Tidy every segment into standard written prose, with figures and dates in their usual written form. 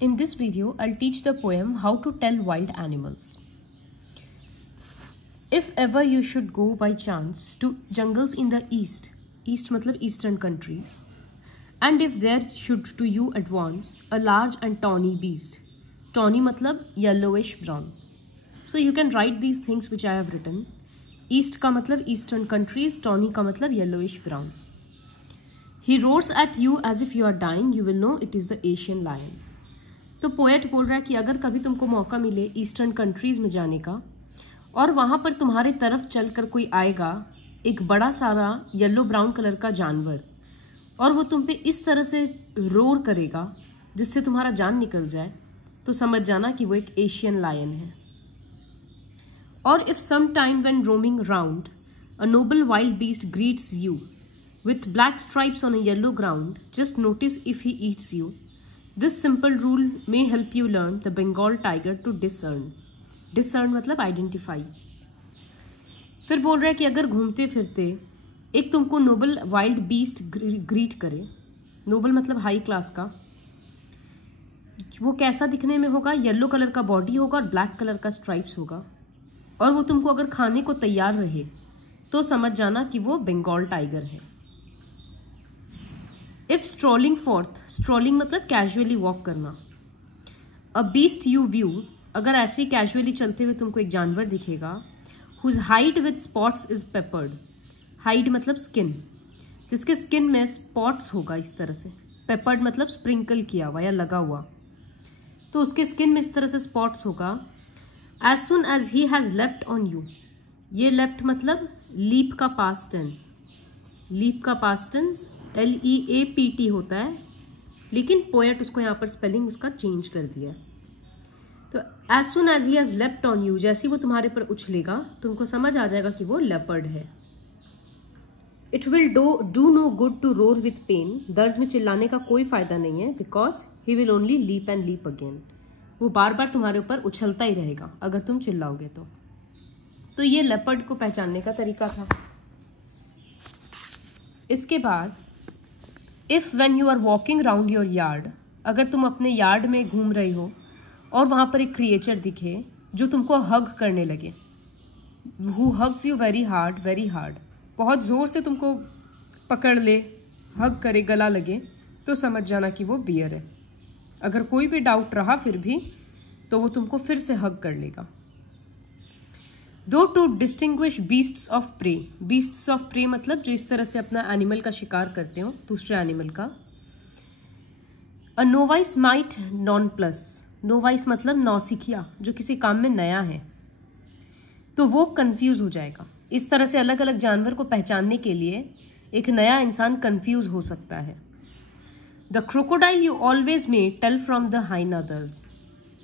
In this video, I'll teach the poem How to Tell Wild Animals. If ever you should go by chance to jungles in the east मतलब eastern countries, and if there should to you advance a large and tawny beast, tawny मतलब yellowish brown. So you can write these things which I have written. East का मतलब eastern countries, tawny का मतलब yellowish brown. He roars at you as if you are dying, you will know it is the Asian lion. तो poet बोल रहा है कि अगर कभी तुमको मौका मिले ईस्टर्न कंट्रीज में जाने का और वहां पर तुम्हारे तरफ चलकर कोई आएगा एक बड़ा सारा येलो ब्राउन कलर का जानवर और वो तुम पे इस तरह से रोर करेगा जिससे तुम्हारा जान निकल जाए, तो समझ जाना कि वो एक एशियन लायन है. और if some time when roaming round a noble wild beast greets you with black stripes on a yellow ground, just notice if he eats you. This simple rule may help you learn the Bengal tiger to discern. Discern मतलब identify. फिर बोल रहा है कि अगर घूमते फिरते एक तुमको नोबल वाइल्ड बीस्ट ग्रीट करे, नोबल मतलब हाई क्लास का, वो कैसा दिखने में होगा, येलो कलर का बॉडी होगा और ब्लैक कलर का स्ट्राइप्स होगा, और वो तुमको अगर खाने को तैयार रहे तो समझ जाना कि वो बंगाल टाइगर है. इफ स्ट्रॉलिंग फोर्थ, स्ट्रॉलिंग मतलब कैजुअली वॉक करना. अ बीस्ट यू व्यू, अगर ऐसे ही कैजुअली चलते हुए तुमको एक जानवर दिखेगा, whose hide with spots is peppered. Hide मतलब स्किन, जिसके स्किन में स्पॉट्स होगा इस तरह से. पेपर्ड मतलब स्प्रिंकल किया हुआ या लगा हुआ, तो उसके स्किन में इस तरह से स्पॉट्स होगा. As soon as he has left on you, ये लेफ्ट मतलब लीप का पास्ट टेंस. लीप का पास्ट टेंस LEAPT होता है, लेकिन पोएट उसको यहाँ पर स्पेलिंग उसका चेंज कर दिया. तो as soon as he has left on you, जैसे वो तुम्हारे पर उछलेगा तुमको समझ आ जाएगा कि वो लेपर्ड है. It will do no good to roar with pain, दर्द में चिल्लाने का कोई फायदा नहीं है, because he will only leap and leap again. वो बार बार तुम्हारे ऊपर उछलता ही रहेगा अगर तुम चिल्लाओगे तो ये लेपर्ड को पहचानने का तरीका था. इसके बाद if when you are walking round your yard, अगर तुम अपने यार्ड में घूम रहे हो और वहां पर एक क्रिएचर दिखे जो तुमको हग करने लगे, who hugs you very hard, बहुत जोर से तुमको पकड़ ले, हग करे, गला लगे, तो समझ जाना कि वो बियर है. अगर कोई भी डाउट रहा फिर भी तो वो तुमको फिर से हग कर लेगा. दो to distinguish beasts of prey, beasts of prey मतलब जो इस तरह से अपना एनिमल का शिकार करते हो, दूसरे एनिमल का. A novice might non plus, novice मतलब नौसिखिया, जो किसी काम में नया है, तो वो कंफ्यूज हो जाएगा. इस तरह से अलग अलग जानवर को पहचानने के लिए एक नया इंसान कंफ्यूज हो सकता है. The crocodile you always may tell from the हाइनादर्स,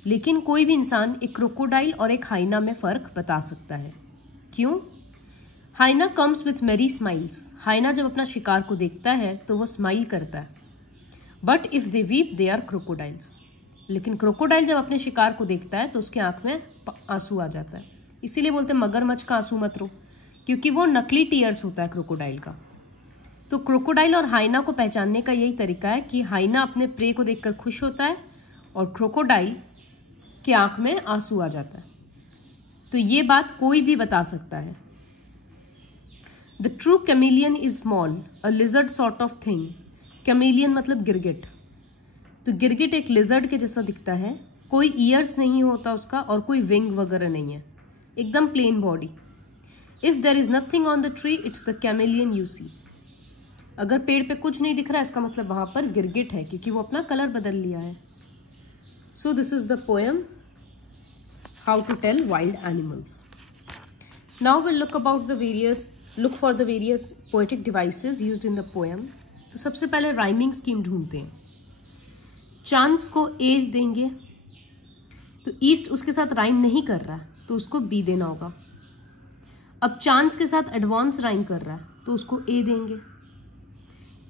लेकिन कोई भी इंसान एक क्रोकोडाइल और एक हाइना में फर्क बता सकता है. क्यों? हाइना कम्स विथ मेरी स्माइल्स, हाइना जब अपना शिकार को देखता है तो वो स्माइल करता है. But if they weep they are crocodiles, लेकिन क्रोकोडाइल जब अपने शिकार को देखता है तो उसके आंख में आंसू आ जाता है. इसीलिए बोलते हैं मगरमच्छ का आंसू मत रो, क्योंकि वो नकली टीयर्स होता है क्रोकोडाइल का. तो क्रोकोडाइल और हाइना को पहचानने का यही तरीका है कि हाइना अपने प्रे को देखकर खुश होता है और क्रोकोडाइल के आंख में आंसू आ जाता है. तो ये बात कोई भी बता सकता है. The true chameleon is small, a lizard sort of thing. Chameleon मतलब गिरगिट, तो गिरगिट एक लिजर्ड के जैसा दिखता है, कोई ईयर्स नहीं होता उसका और कोई विंग वगैरह नहीं है, एकदम plain body. If there is nothing on the tree it's the chameleon you see. अगर पेड़ पे कुछ नहीं दिख रहा है इसका मतलब वहां पर गिरगिट है, क्योंकि वो अपना कलर बदल लिया है. So this is the poem How to Tell Wild Animals. Now we'll look for the various poetic devices used in the poem. तो सबसे पहले राइमिंग स्कीम ढूंढते हैं. चांस को ए देंगे, तो ईस्ट उसके साथ राइम नहीं कर रहा है तो उसको बी देना होगा. अब चांस के साथ एडवांस राइम कर रहा है तो उसको ए देंगे.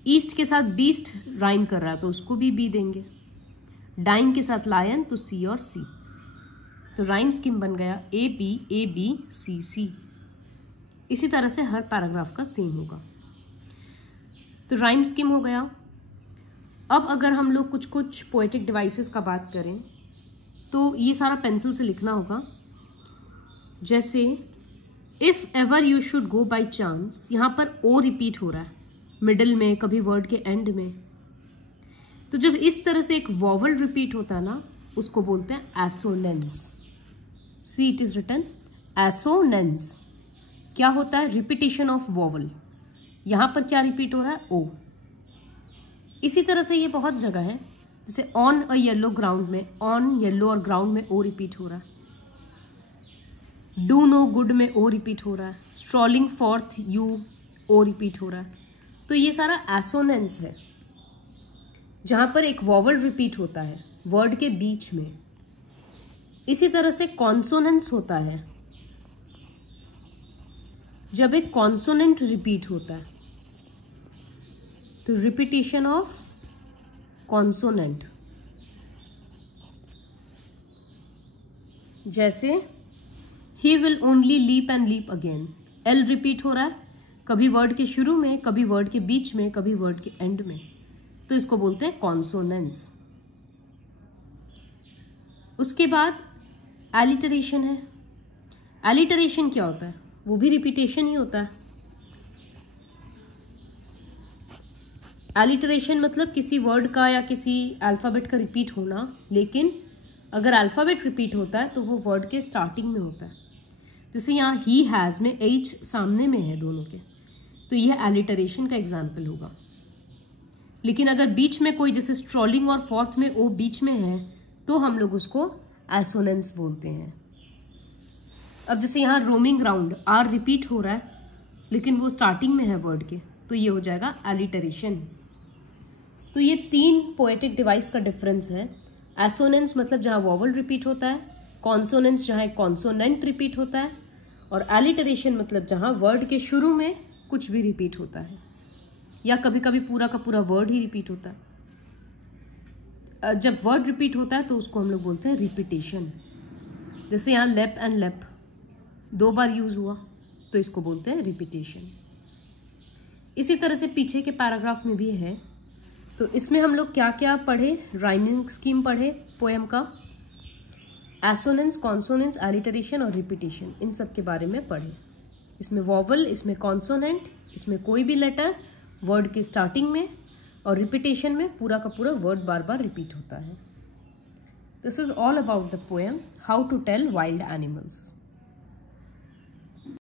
ईस्ट के साथ बीस्ट राइम कर रहा है तो उसको भी बी देंगे. डाइन के साथ लायन तो सी और सी. तो राइम स्कीम बन गया ABABCC. इसी तरह से हर पैराग्राफ का सेम होगा. तो राइम स्कीम हो गया अब अगर हम लोग कुछ कुछ पोएटिक डिवाइसेस का बात करें तो ये सारा पेंसिल से लिखना होगा। जैसे if ever you should go by chance, यहाँ पर ओ रिपीट हो रहा है मिडिल में, कभी वर्ड के एंड में। तो जब इस तरह से एक वॉवल रिपीट होता है ना, उसको बोलते हैं assonance. See it is written assonance. क्या होता है? Repetition of vowel. यहां पर क्या रिपीट हो रहा है? ओ। इसी तरह से ये बहुत जगह है, जैसे ऑन अ येलो ग्राउंड में, ऑन येलो और ग्राउंड में ओ रिपीट हो रहा है। डू नो गुड में ओ रिपीट हो रहा है। Strolling forth U O repeat हो रहा है। तो ये सारा एसोनेंस है, जहां पर एक वॉवल रिपीट होता है वर्ड के बीच में। इसी तरह से कॉन्सोनेंस होता है, जब एक कॉन्सोनेंट रिपीट होता है, तो रिपीटिशन ऑफ कॉन्सोनेंट। जैसे he will only leap and leap again, L repeat हो रहा है, कभी वर्ड के शुरू में, कभी वर्ड के बीच में, कभी वर्ड के एंड में, तो इसको बोलते हैं कॉन्सोनेंस। उसके बाद एलिटरेशन है। एलिटरेशन क्या होता है? वो भी रिपीटेशन ही होता है। एलिटरेशन मतलब किसी वर्ड का या किसी अल्फाबेट का रिपीट होना, लेकिन अगर अल्फाबेट रिपीट होता है तो वो वर्ड के स्टार्टिंग में होता है। जैसे यहाँ ही हैज में एच सामने में है दोनों के, तो यह एलिटरेशन का एग्जाम्पल होगा। लेकिन अगर बीच में कोई, जैसे स्ट्रॉलिंग और फोर्थ में ओ बीच में है, तो हम लोग उसको एसोनेंस बोलते हैं। अब जैसे यहाँ रोमिंग राउंड, आर रिपीट हो रहा है लेकिन वो स्टार्टिंग में है वर्ड के, तो ये हो जाएगा एलिटरेशन। तो ये 3 पोएटिक डिवाइस का डिफरेंस है। एसोनेंस मतलब जहाँ वॉवल रिपीट होता है, कॉन्सोनेंस जहाँ एक कॉन्सोनेंट रिपीट होता है, और एलिटरेशन मतलब जहाँ वर्ड के शुरू में कुछ भी रिपीट होता है, या कभी कभी पूरा का पूरा वर्ड ही रिपीट होता है। जब वर्ड रिपीट होता है तो उसको हम लोग बोलते हैं रिपीटेशन। जैसे यहाँ लेप एंड लेप 2 बार यूज हुआ, तो इसको बोलते हैं रिपीटेशन। इसी तरह से पीछे के पैराग्राफ में भी है। तो इसमें हम लोग क्या क्या पढ़े? राइमिंग स्कीम पढ़े पोएम का, एसोनेंस, कॉन्सोनेंस, एलिटरेशन और रिपीटेशन, इन सब के बारे में पढ़े। इसमें वॉवल, इसमें कॉन्सोनेंट, इसमें कोई भी लेटर वर्ड के स्टार्टिंग में, और रिपीटेशन में पूरा का पूरा वर्ड बार बार रिपीट होता है। This is all about the poem how to tell wild animals.